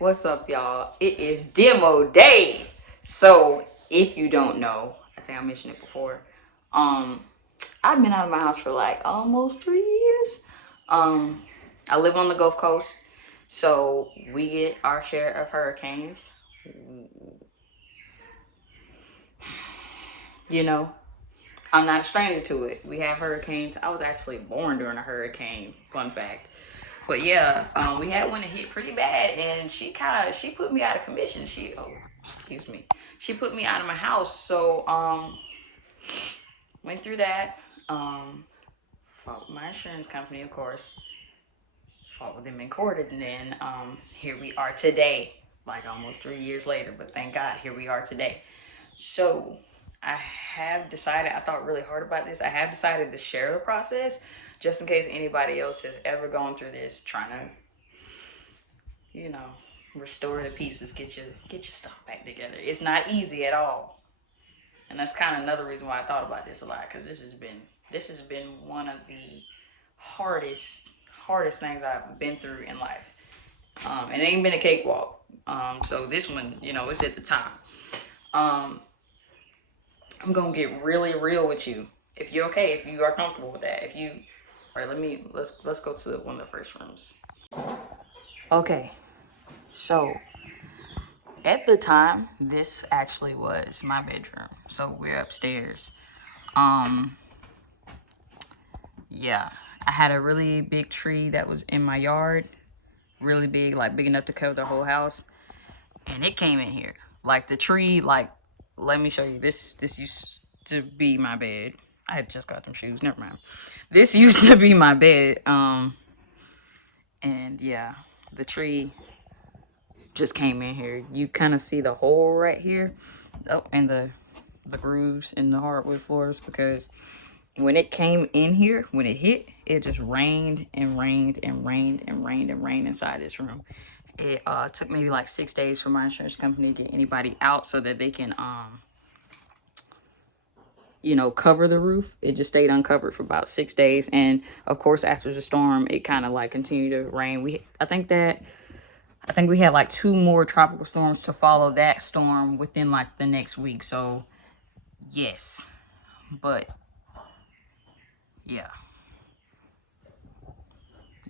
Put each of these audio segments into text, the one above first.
What's up, y'all? It is demo day. So, if you don't know, I think I mentioned it before. Um, I've been out of my house for like almost 3 years. Um, I live on the Gulf Coast, so we get our share of hurricanes. You know, I'm not a stranger to it. We have hurricanes. I was actually born during a hurricane. Fun fact. But yeah, we had one that hit pretty bad, and she put me out of commission. Excuse me, she put me out of my house. So went through that. Fought with my insurance company, of course. Fought with them in court, and then here we are today, like almost 3 years later. But thank God, here we are today. So I have decided. I thought really hard about this. I have decided to share the process, just in case anybody else has ever gone through this, trying to restore the pieces, get your stuff back together. It's not easy at all, and that's kind of another reason why I thought about this a lot, because this has been one of the hardest things I've been through in life. It ain't been a cakewalk. So this one, it's at the top. I'm gonna get really real with you. If you're okay, if you are comfortable with that, all right, let's go to one of the first rooms. Okay, so at the time, this actually was my bedroom. So we're upstairs. Um, yeah, I had a really big tree that was in my yard, really big, like big enough to cover the whole house, and it came in here. Like the tree, like let me show you. This used to be my bed. I had just got them shoes. Never mind. This used to be my bed. And yeah, the tree just came in here. You kind of see the hole right here. Oh, and the grooves in the hardwood floors, because when it came in here, when it hit, it just rained and rained and rained and rained and rained inside this room. It took maybe like 6 days for my insurance company to get anybody out so that they can cover the roof. It just stayed uncovered for about 6 days, and of course after the storm it kind of like continued to rain. I think we had like 2 more tropical storms to follow that storm within like the next week. So yes, but yeah,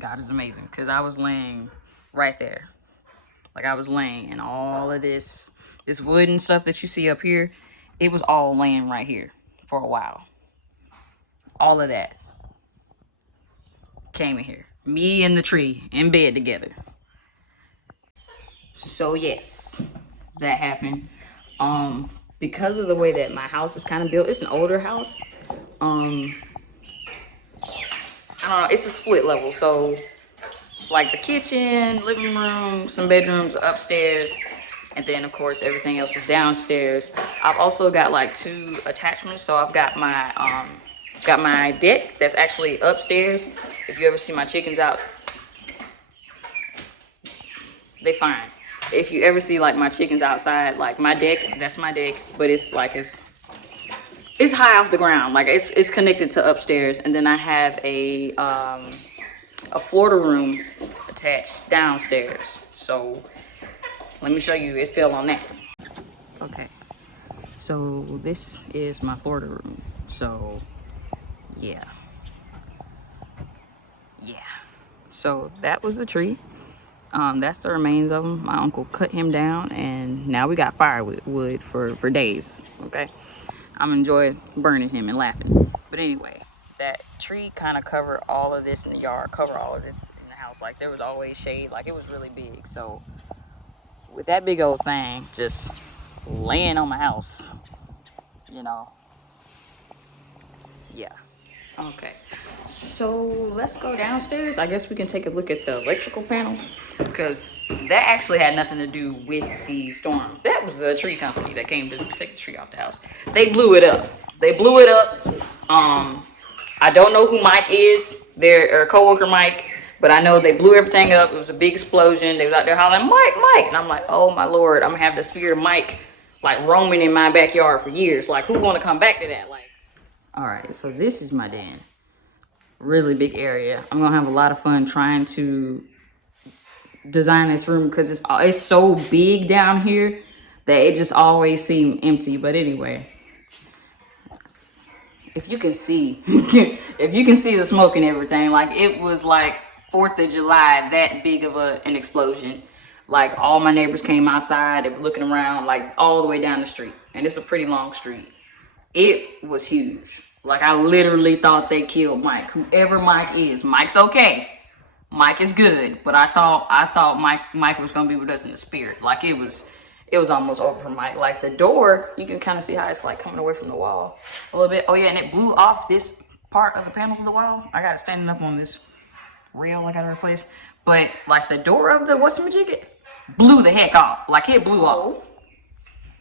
God is amazing, because I was laying right there. Like I was laying, and all of this wood and stuff that you see up here, it was all laying right here for a while. All of that came in here. Me and the tree in bed together. So yes, that happened. Because of the way that my house is kind of built, it's an older house. I don't know, it's a split level. So like the kitchen, living room, some bedrooms upstairs, and then of course everything else is downstairs. I've also got like 2 attachments. So I've got my deck that's actually upstairs. If you ever see my chickens out, they fine. If you ever see like my chickens outside, like my deck, that's my deck, but it's high off the ground. Like it's connected to upstairs, and then I have a Florida room attached downstairs. So let me show you. It fell on that. Okay, so this is my Florida room. So yeah. So that was the tree. That's the remains of him. My uncle cut him down, and now we got firewood for days. Okay, I'm enjoying burning him and laughing. But anyway, that tree kind of covered all of this in the yard, covered all of this in the house. Like there was always shade. Like it was really big. So with that big old thing just laying on my house, yeah. Okay, so let's go downstairs. I guess we can take a look at the electrical panel, because that actually had nothing to do with the storm. That was the tree company that came to take the tree off the house. They blew it up. I don't know who Mike is, their coworker Mike, but I know they blew everything up. It was a big explosion. They was out there hollering, Mike, Mike. And I'm like, oh my Lord, I'm gonna have the spirit of Mike like roaming in my backyard for years. Like, who wanna come back to that? Like, all right, so this is my den. Really big area. I'm gonna have a lot of fun trying to design this room because it's so big down here that it just always seemed empty. But anyway, if you can see, if you can see the smoke and everything, like it was like 4th of July, that big of an explosion. Like all my neighbors came outside, they were looking around like all the way down the street. And it's a pretty long street. It was huge. Like I literally thought they killed Mike. Whoever Mike is, Mike's okay. Mike is good. But I thought Mike was gonna be with us in the spirit. Like it was almost over for Mike. Like the door, you can kind of see how it's like coming away from the wall a little bit. Oh yeah, and it blew off this part of the panel of the wall. I got it standing up on this rail I gotta replace. But like the door of the whatchamajigget blew the heck off. Like it blew off.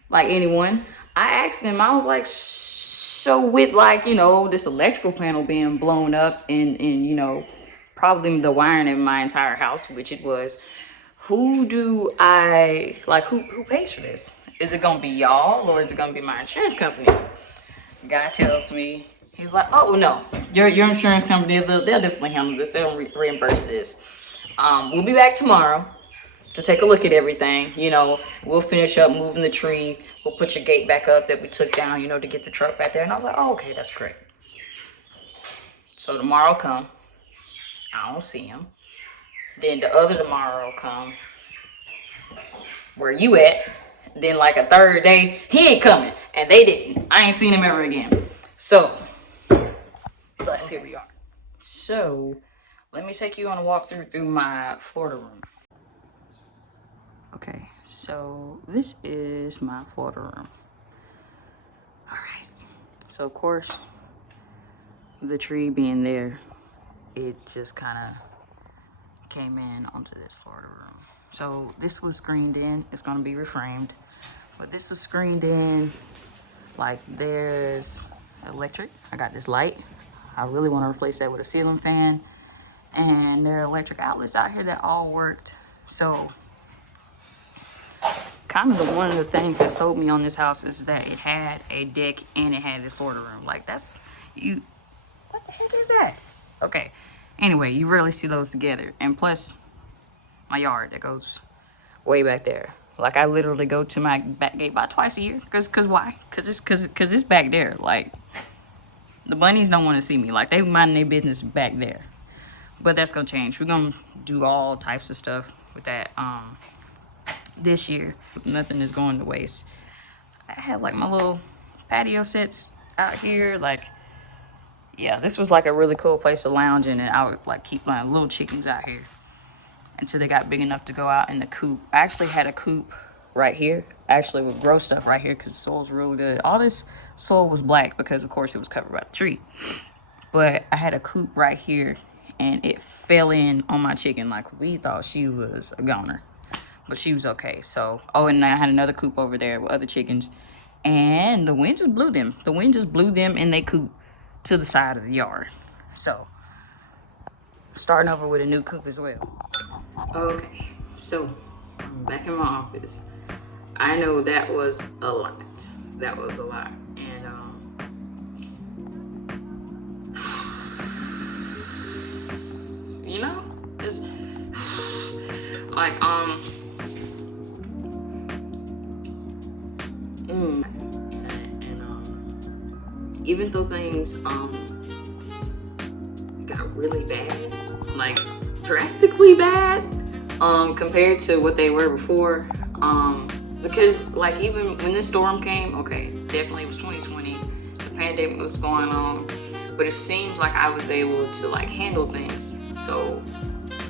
Like anyone. I asked him, I was like, so with like, you know, this electrical panel being blown up and you know, probably the wiring in my entire house, which it was, who pays for this? Is it gonna be y'all or is it gonna be my insurance company? The guy tells me, he's like, oh no, your insurance company, they'll definitely handle this. They'll reimburse this. We'll be back tomorrow to take a look at everything. You know, we'll finish up moving the tree. We'll put your gate back up that we took down, you know, to get the truck back there. And I was like, oh, okay, that's great. So tomorrow come, I don't see him. Then the other tomorrow will come. Where you at? Then like a third day, he ain't coming. And they didn't. I ain't seen him ever again. So, thus here we are. So, let me take you on a walkthrough through my Florida room. Okay, so this is my Florida room. All right. So of course, the tree being there, it just kind of came in onto this Florida room. So this was screened in. It's gonna be reframed, but this was screened in. Like there's electric. I got this light. I really want to replace that with a ceiling fan, and there are electric outlets out here that all worked. So kind of one of the things that sold me on this house is that it had a deck and it had the Florida room. Like that's, what the heck is that? Okay, anyway, you rarely see those together. And plus my yard that goes way back there. Like I literally go to my back gate about twice a year. Cause why? Cause it's back there. Like the bunnies don't want to see me. Like they mind their business back there. But that's gonna change. We're gonna do all types of stuff with that this year. Nothing is going to waste. I have like my little patio sets out here. Like, yeah, this was like a really cool place to lounge in, and I would like keep my little chickens out here until they got big enough to go out in the coop. I actually had a coop right here. I actually would grow stuff right here because the soil's really good. All this soil was black because of course it was covered by the tree. But I had a coop right here and it fell in on my chicken. Like we thought she was a goner, but she was okay. So, oh, and I had another coop over there with other chickens, and the wind just blew them. The wind just blew them in their coop to the side of the yard. So, starting over with a new coop as well. Okay, so I'm back in my office. I know that was a lot. That was a lot, and you know, just like even though things got really bad, like drastically bad, compared to what they were before, because like even when this storm came, okay, definitely it was 2020, the pandemic was going on, but it seems like I was able to like handle things. So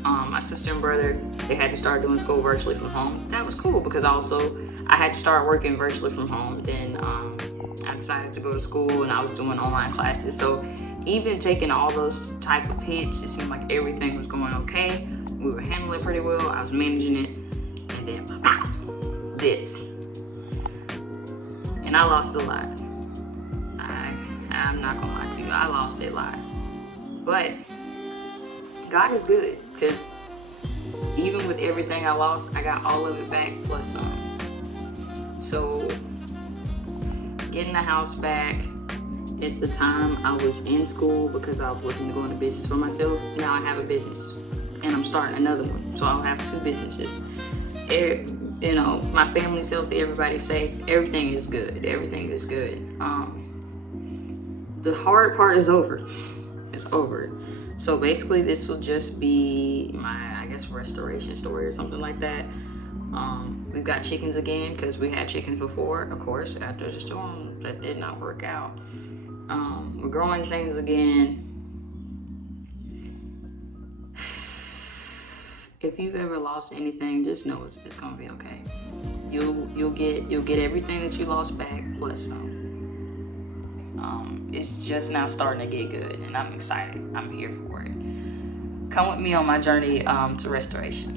my sister and brother, they had to start doing school virtually from home. That was cool because also I had to start working virtually from home. Then I decided to go to school and I was doing online classes. So even taking all those type of hits, it seemed like everything was going okay. We were handling it pretty well. I was managing it, and then this, and I lost a lot. I'm not gonna lie to you, I lost a lot, but God is good, because even with everything I lost, I got all of it back plus some. So getting the house back, at the time I was in school because I was looking to go into business for myself. Now I have a business. and I'm starting another one. So I'll have 2 businesses. You know, my family's healthy, everybody's safe, everything is good. Everything is good. The hard part is over. It's over. So basically, this will just be my, I guess, restoration story or something like that. We've got chickens again because we had chickens before, of course, after the storm. That did not work out. We're growing things again. If you've ever lost anything, just know it's gonna be okay. You'll get everything that you lost back plus some. It's just now starting to get good, and I'm excited. I'm here for it. Come with me on my journey to restoration.